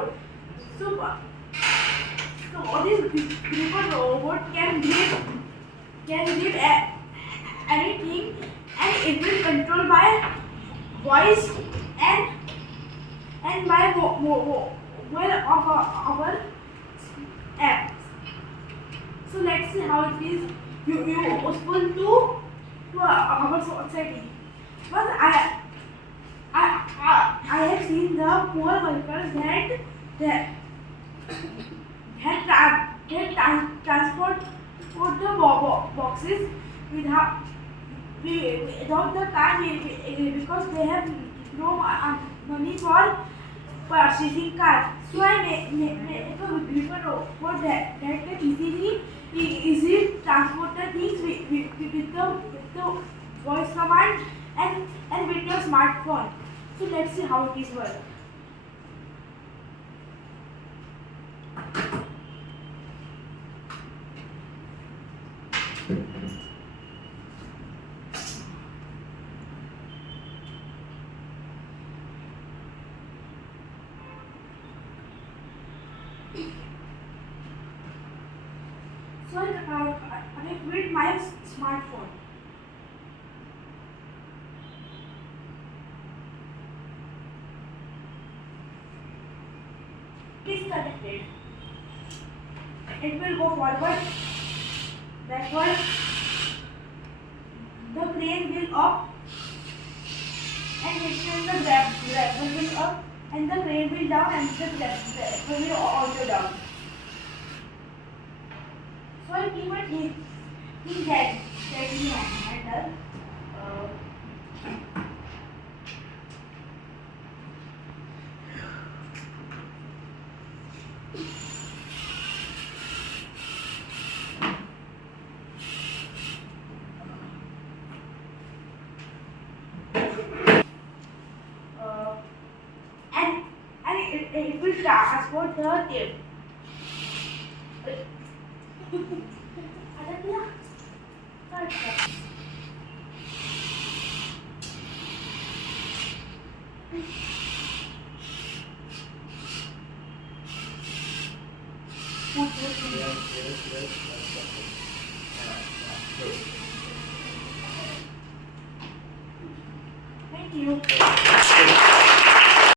robot. So, so this creeper robot can live anything, and it will control by voice and by mobile of our app. So let's see how it is useful to our society. But I have seen the poor workers that transport the boxes without without the car because they have no money for purchasing car. So I make a refer robot that can easily transport the things with the voice command and with your smartphone. So let's see how it is work. So I create my smartphone. It is connected. It will go forward, backward. The crane will up, and next time the grabber will up, and the crane will down, and the grabber will also down. So I keep it in that handle. And it will transport the tape. Thank you.